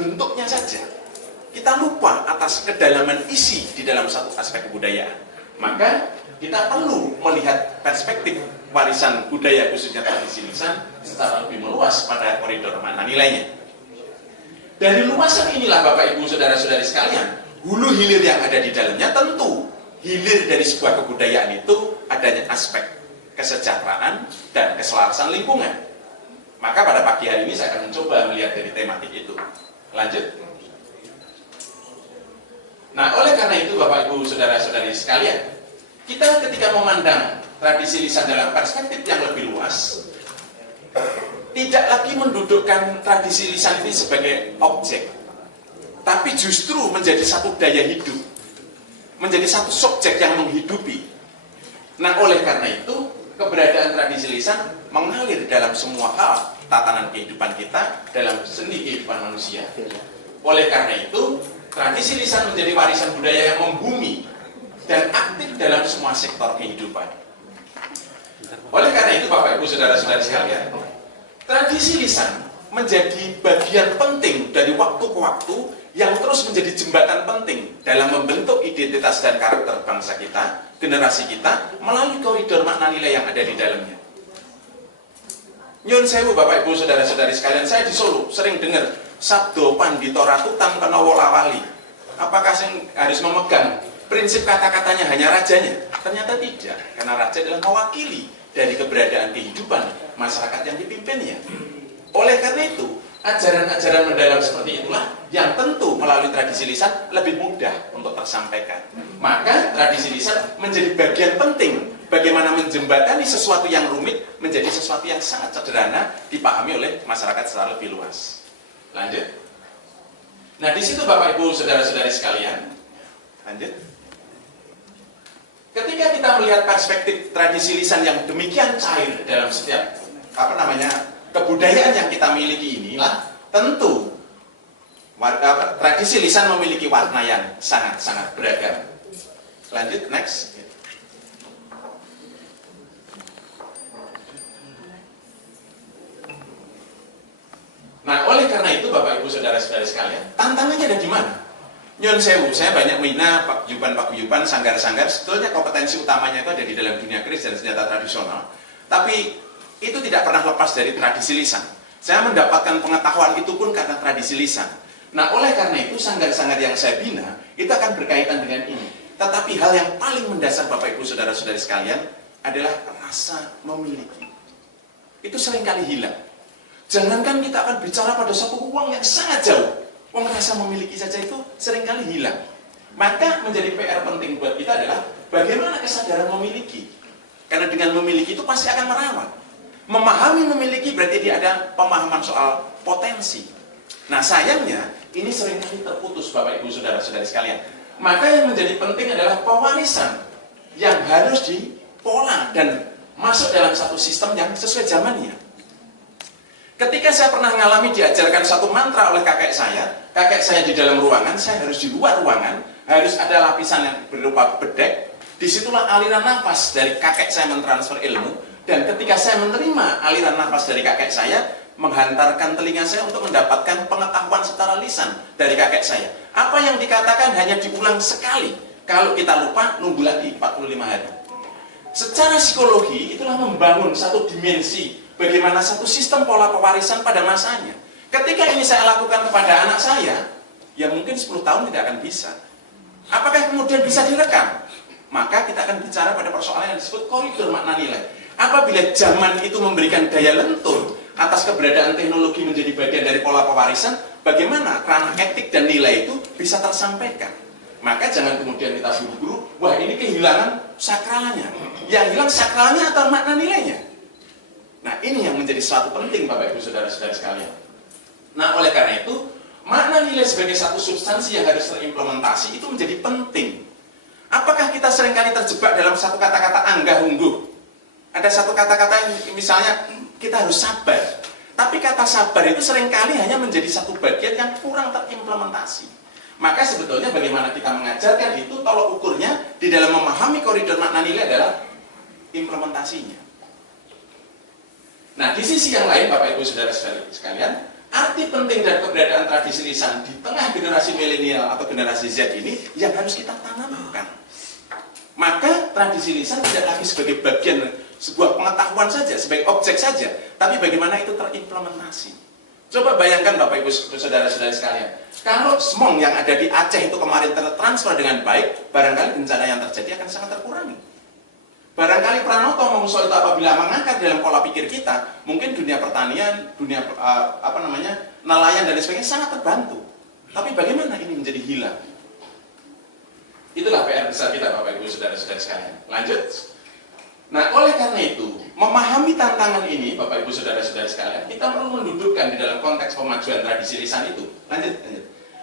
bentuknya saja, kita lupa atas kedalaman isi di dalam satu aspek kebudayaan. Maka kita perlu melihat perspektif warisan budaya khususnya tradisi lisan secara lebih meluas pada koridor makna nilainya. Dari luasan inilah Bapak Ibu Saudara-saudari sekalian, hulu hilir yang ada di dalamnya tentu hilir dari sebuah kebudayaan itu adanya aspek kesejahteraan dan keselarasan lingkungan. Maka pada pagi hari ini saya akan mencoba melihat dari tematik itu. Lanjut. Nah, oleh karena itu Bapak Ibu Saudara-saudari sekalian, kita ketika memandang tradisi lisan dalam perspektif yang lebih luas, tidak lagi mendudukkan tradisi lisan ini sebagai objek, tapi justru menjadi satu daya hidup, menjadi satu subjek yang menghidupi. Nah, oleh karena itu, keberadaan tradisi lisan mengalir dalam semua hal tatanan kehidupan kita, dalam seni kehidupan manusia. Oleh karena itu, tradisi lisan menjadi warisan budaya yang membumi dan aktif dalam semua sektor kehidupan. Oleh karena itu, Bapak Ibu Saudara-saudari sekalian, tradisi lisan menjadi bagian penting dari waktu ke waktu yang terus menjadi jembatan penting dalam membentuk identitas dan karakter bangsa kita, generasi kita, melalui koridor makna nilai yang ada di dalamnya. Nyun sewu Bapak Ibu Saudara-saudari sekalian, saya di Solo sering dengar sabdo pandito ratutan kenowo lawali. Apakah saya harus memegang prinsip kata-katanya hanya rajanya? Ternyata tidak, karena raja adalah mewakili dari keberadaan kehidupan masyarakat yang dipimpinnya. Oleh karena itu, ajaran-ajaran mendalam seperti itulah yang tentu melalui tradisi lisan lebih mudah untuk tersampaikan. Maka tradisi lisan menjadi bagian penting bagaimana menjembatani sesuatu yang rumit menjadi sesuatu yang sangat sederhana dipahami oleh masyarakat secara lebih luas. Lanjut. Nah, di situ Bapak Ibu Saudara-saudari sekalian, lanjut. Ketika kita melihat perspektif tradisi lisan yang demikian cair dalam setiap kebudayaan yang kita miliki inilah, tentu tradisi lisan memiliki warna yang sangat-sangat beragam. Lanjut, next. Nah, oleh karena itu Bapak Ibu Saudara-saudari sekalian, tantangannya ada di mana? Nyun sewu, saya banyak menghina paguyuban, sanggar-sanggar. Sebetulnya kompetensi utamanya itu ada di dalam dunia keris dan senjata tradisional. Tapi itu tidak pernah lepas dari tradisi lisan. Saya mendapatkan pengetahuan itu pun karena tradisi lisan. Nah, oleh karena itu sanggar-sanggar yang saya bina itu akan berkaitan dengan ini. Tetapi hal yang paling mendasar Bapak Ibu Saudara-saudari sekalian adalah rasa memiliki. Itu seringkali hilang. Jangankan kita akan bicara pada satu ruang yang sangat jauh, rasa memiliki saja itu seringkali hilang. Maka menjadi PR penting buat kita adalah bagaimana kesadaran memiliki. Karena dengan memiliki itu pasti akan merawat. Memahami memiliki berarti dia ada pemahaman soal potensi. Nah, sayangnya ini seringkali terputus Bapak Ibu Saudara-saudari sekalian. Maka yang menjadi penting adalah pewarisan yang harus dipola dan masuk dalam satu sistem yang sesuai zamannya. Ketika saya pernah mengalami diajarkan satu mantra oleh kakek saya di dalam ruangan, saya harus di luar ruangan, harus ada lapisan yang berupa bedek. Disitulah aliran nafas dari kakek saya mentransfer ilmu, dan ketika saya menerima aliran nafas dari kakek saya, menghantarkan telinga saya untuk mendapatkan pengetahuan secara lisan dari kakek saya. Apa yang dikatakan hanya diulang sekali, kalau kita lupa nunggu lagi 45 hari. Secara psikologi, itulah membangun satu dimensi bagaimana satu sistem pola pewarisan pada masanya. Ketika ini saya lakukan kepada anak saya, ya mungkin 10 tahun tidak akan bisa. Apakah kemudian bisa direkam? Maka kita akan bicara pada persoalan yang disebut koridor makna nilai. Apabila zaman itu memberikan daya lentur atas keberadaan teknologi menjadi bagian dari pola pewarisan, bagaimana ranah etik dan nilai itu bisa tersampaikan? Maka jangan kemudian kita buru-buru, wah ini kehilangan sakralnya. Yang hilang sakralnya atau makna nilainya? Nah, ini yang menjadi suatu penting Bapak Ibu Saudara-saudari sekalian. Nah, oleh karena itu, makna nilai sebagai satu substansi yang harus terimplementasi itu menjadi penting. Apakah kita seringkali terjebak dalam satu kata-kata anggah-ungguh? Ada satu kata-kata yang misalnya kita harus sabar. Tapi kata sabar itu seringkali hanya menjadi satu bagian yang kurang terimplementasi. Maka sebetulnya bagaimana kita mengajarkan itu, tolok ukurnya di dalam memahami koridor makna nilai adalah implementasinya. Nah, di sisi yang lain Bapak Ibu Saudara sekalian, arti penting dan keberadaan tradisi lisan di tengah generasi milenial atau generasi Z ini yang harus kita tanamkan. Maka tradisi lisan tidak lagi sebagai bagian sebuah pengetahuan saja, sebagai objek saja, tapi bagaimana itu terimplementasi. Coba bayangkan Bapak Ibu Saudara-saudara sekalian, kalau smong yang ada di Aceh itu kemarin tertransfer dengan baik, barangkali bencana yang terjadi akan sangat terkurangi. Barangkali Pranoto Mongso itu apabila mengangkat dalam pola pikir kita, mungkin dunia pertanian, dunia nelayan dan sebagainya sangat terbantu. Tapi bagaimana ini menjadi hilang? Itulah PR besar kita Bapak Ibu Saudara-saudara sekalian. Lanjut. Nah, oleh karena itu, memahami tantangan ini Bapak Ibu Saudara-saudara sekalian, kita perlu mendudukkan di dalam konteks pemajuan tradisi lisan itu. Lanjut.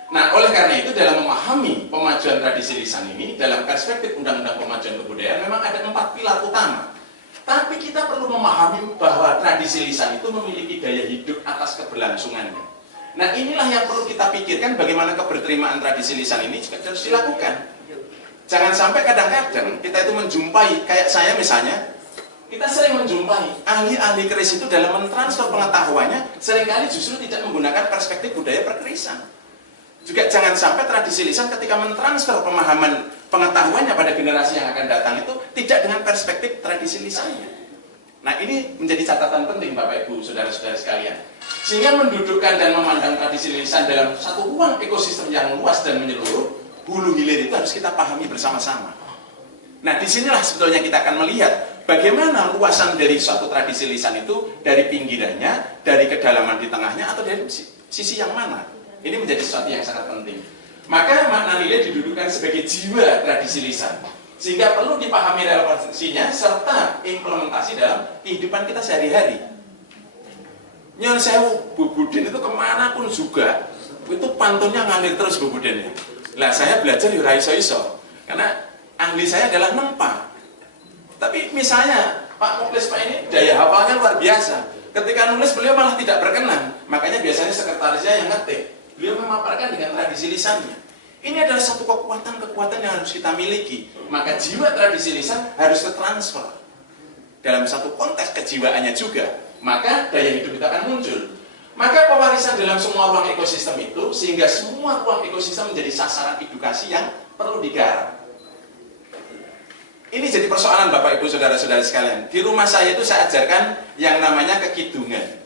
Nah, oleh karena itu dalam memahami pemajuan tradisi lisan ini, dalam perspektif Undang-Undang Pemajuan Kebudayaan memang ada 4 pilar utama. Tapi kita perlu memahami bahwa tradisi lisan itu memiliki daya hidup atas keberlangsungannya. Nah, inilah yang perlu kita pikirkan bagaimana keberterimaan tradisi lisan ini juga harus dilakukan. Jangan sampai kadang-kadang kita itu menjumpai, kayak saya misalnya, kita sering menjumpai ahli-ahli keris itu dalam mentransfer pengetahuannya seringkali justru tidak menggunakan perspektif budaya perkerisan. Juga jangan sampai tradisi lisan ketika mentransfer pemahaman pengetahuannya pada generasi yang akan datang itu tidak dengan perspektif tradisi lisannya. Nah, ini menjadi catatan penting Bapak Ibu Saudara-saudara sekalian. Sehingga mendudukkan dan memandang tradisi lisan dalam satu ruang ekosistem yang luas dan menyeluruh, hulu hilir itu harus kita pahami bersama-sama. Nah, disinilah sebetulnya kita akan melihat bagaimana luasan dari suatu tradisi lisan itu dari pinggirannya, dari kedalaman di tengahnya, atau dari sisi yang mana. Ini menjadi sesuatu yang sangat penting. Maka makna nilai didudukkan sebagai jiwa tradisi lisan, sehingga perlu dipahami relevansinya serta implementasi dalam kehidupan kita sehari-hari. Nyon sewu, Bu Budin itu kemanapun juga, itu pantunnya ngalir terus Bu Budin. Lah saya belajar di iso-iso, karena ahli saya adalah nempa. Tapi misalnya Pak Muklis Pak ini daya hafalnya luar biasa. Ketika nulis beliau malah tidak berkenan, makanya biasanya sekretarisnya yang ngetik. Beliau memaparkan dengan tradisi lisannya. Ini adalah satu kekuatan yang harus kita miliki. Maka jiwa tradisi lisan harus tertransfer dalam satu konteks kejiwaannya juga. Maka daya hidup kita akan muncul. Maka pewarisan dalam semua ruang ekosistem itu, sehingga semua ruang ekosistem menjadi sasaran edukasi yang perlu digarap. Ini jadi persoalan Bapak Ibu Saudara-saudara sekalian. Di rumah saya itu saya ajarkan yang namanya kekidungan.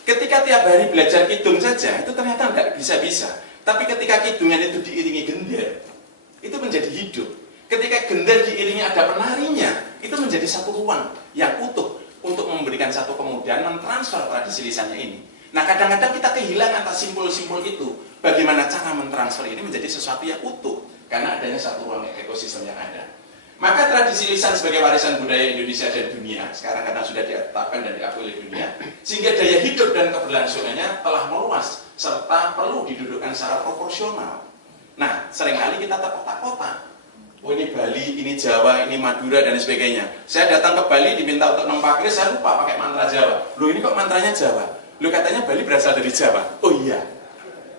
Ketika tiap hari belajar kidung saja, itu ternyata nggak bisa-bisa. Tapi ketika kidungan itu diiringi gender, itu menjadi hidup. Ketika gender diiringi ada penarinya, itu menjadi satu ruang yang utuh untuk memberikan satu kemudahan mentransfer tradisi lisannya ini. Nah, kadang-kadang kita kehilangan atas simpul-simpul itu. Bagaimana cara mentransfer ini menjadi sesuatu yang utuh, karena adanya satu ruang ekosistem yang ada. Maka tradisi lisan sebagai warisan budaya Indonesia dan dunia, sekarang karena sudah ditetapkan dan diakui oleh dunia, sehingga daya hidup dan keberlangsungannya telah meluas, serta perlu didudukkan secara proporsional. Nah, seringkali kita terkotak-kotak. Oh, ini Bali, ini Jawa, ini Madura, dan sebagainya. Saya datang ke Bali, diminta untuk nempa keris, saya lupa pakai mantra Jawa. Loh, ini kok mantranya Jawa? Lu katanya Bali berasal dari Jawa. Oh iya.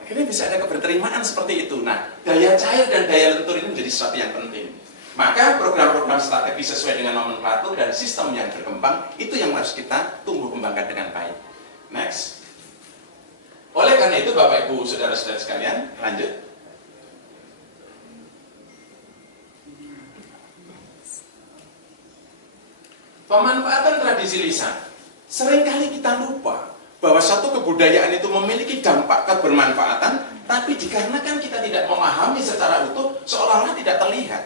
Akhirnya bisa ada keberterimaan seperti itu. Nah, daya cair dan daya lentur ini menjadi sesuatu yang penting. Maka program-program strategi sesuai dengan nomenklatur dan sistem yang berkembang itu yang harus kita tumbuh kembangkan dengan baik. Next. Oleh karena itu Bapak Ibu Saudara-saudara sekalian, lanjut. Pemanfaatan tradisi lisan. Seringkali kita lupa bahwa suatu kebudayaan itu memiliki dampak kebermanfaatan, tapi dikarenakan kita tidak memahami secara utuh, seolah-olah tidak terlihat.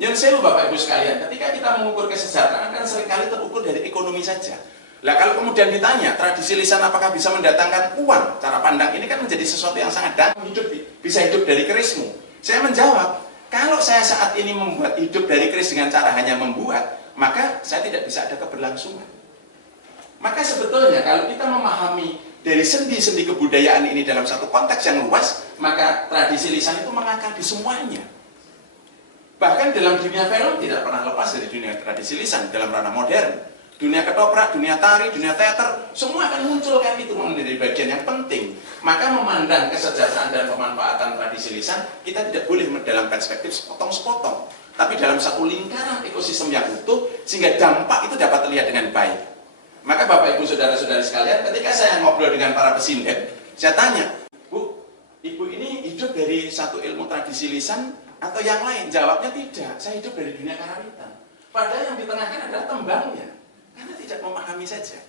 Yang saya lupa Bapak Ibu sekalian, ketika kita mengukur kesejahteraan kan seringkali terukur dari ekonomi saja. Lah kalau kemudian ditanya, tradisi lisan apakah bisa mendatangkan uang? Cara pandang ini kan menjadi sesuatu yang sangat dalam, bisa hidup dari kerismu. Saya menjawab, kalau saya saat ini membuat hidup dari keris dengan cara hanya membuat, maka saya tidak bisa ada keberlangsungan. Maka sebetulnya kalau kita memahami dari sendi-sendi kebudayaan ini dalam satu konteks yang luas, maka tradisi lisan itu mengakar di semuanya. Bahkan dalam dunia film tidak pernah lepas dari dunia tradisi lisan dalam ranah modern. Dunia ketoprak, dunia tari, dunia teater, semua akan muncul kan itu menjadi bagian yang penting. Maka memandang kesejahteraan dan pemanfaatan tradisi lisan, kita tidak boleh dalam perspektif sepotong-sepotong, tapi dalam satu lingkaran ekosistem yang utuh, sehingga dampak itu dapat terlihat dengan baik. Maka Bapak Ibu Saudara-saudari sekalian, ketika saya ngobrol dengan para pesinden, saya tanya, Bu, Ibu ini hidup dari satu ilmu tradisi lisan atau yang lain? Jawabnya tidak, saya hidup dari dunia karawitan. Padahal yang ditengahkan adalah tembangnya, karena tidak memahami saja.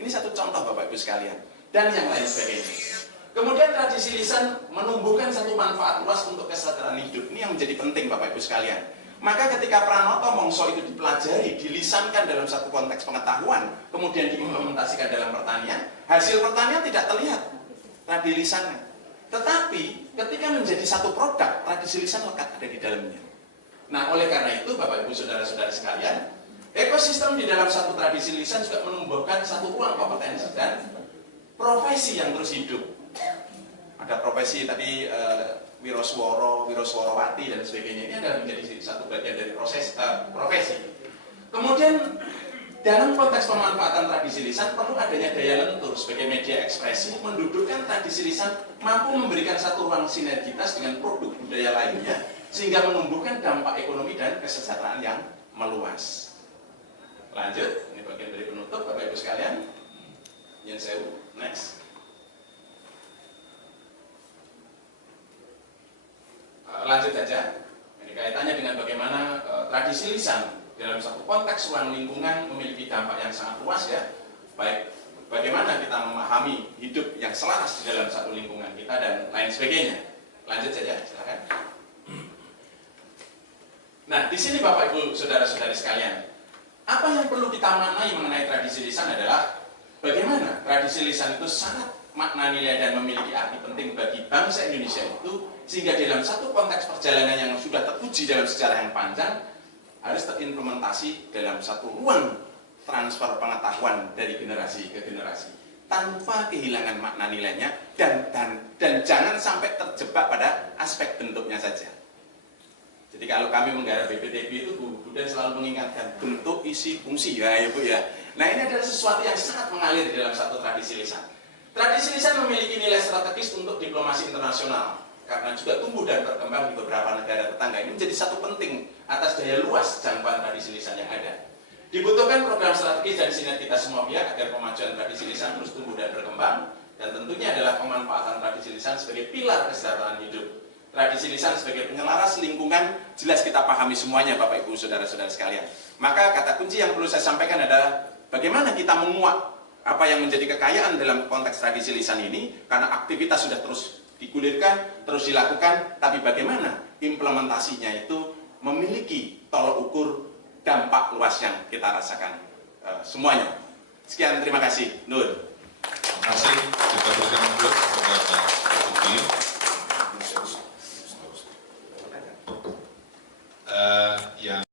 Ini satu contoh Bapak Ibu sekalian, dan yang lain sebagainya. Kemudian tradisi lisan menumbuhkan satu manfaat luas untuk kesejahteraan hidup. Ini yang menjadi penting Bapak Ibu sekalian. Maka ketika Pranoto Mongso itu dipelajari, dilisankan dalam satu konteks pengetahuan, kemudian diimplementasikan dalam pertanian, hasil pertanian tidak terlihat tradisi lisannya. Tetapi ketika menjadi satu produk, tradisi lisan lekat ada di dalamnya. Nah, oleh karena itu Bapak Ibu Saudara-saudari sekalian, ekosistem di dalam satu tradisi lisan juga menumbuhkan satu ruang kompetensi dan profesi yang terus hidup. Ada profesi tadi Wirosworo, Wirosworowati dan sebagainya, ini adalah menjadi satu bagian dari profesi. Kemudian dalam konteks pemanfaatan tradisi lisan perlu adanya daya lentur sebagai media ekspresi, mendudukkan tradisi lisan mampu memberikan satu ruang sinergitas dengan produk budaya lainnya sehingga menumbuhkan dampak ekonomi dan kesejahteraan yang meluas. Lanjut, ini bagian dari penutup Bapak Ibu sekalian. Yang saya next. Lanjut saja, ini kaitannya dengan bagaimana tradisi lisan dalam satu konteks ruang lingkungan memiliki dampak yang sangat luas ya. Baik, bagaimana kita memahami hidup yang selaras di dalam satu lingkungan kita dan lain sebagainya. Lanjut saja, silakan. Nah, di sini Bapak Ibu Saudara-saudari sekalian, apa yang perlu kita maknai mengenai tradisi lisan adalah bagaimana tradisi lisan itu sangat makna nilai dan memiliki arti penting bagi bangsa Indonesia itu, sehingga dalam satu konteks perjalanan yang sudah teruji dalam sejarah yang panjang harus terimplementasi dalam satu ruang transfer pengetahuan dari generasi ke generasi tanpa kehilangan makna nilainya dan jangan sampai terjebak pada aspek bentuknya saja. Jadi kalau kami menggarap BPTB itu Bu dan selalu mengingatkan bentuk, isi, fungsi ya Bu ya. Nah, ini adalah sesuatu yang sangat mengalir di dalam satu tradisi lisan. Tradisi lisan memiliki nilai strategis untuk diplomasi internasional karena juga tumbuh dan berkembang di beberapa negara tetangga. Ini menjadi satu penting atas daya luas jangkauan tradisi lisan yang ada. Dibutuhkan program strategis dan sinergitas semua pihak agar pemajuan tradisi lisan terus tumbuh dan berkembang, dan tentunya adalah pemanfaatan tradisi lisan sebagai pilar kesejahteraan hidup. Tradisi lisan sebagai penyelaras lingkungan jelas kita pahami semuanya Bapak Ibu Saudara-saudara sekalian. Maka kata kunci yang perlu saya sampaikan adalah bagaimana kita menguak apa yang menjadi kekayaan dalam konteks tradisi lisan ini, karena aktivitas sudah terus digulirkan, terus dilakukan, tapi bagaimana implementasinya itu memiliki tolok ukur dampak luas yang kita rasakan semuanya. Sekian, terima kasih. Nur. Terima kasih. Kita berikan dulu kepada Pak Tuki. Yang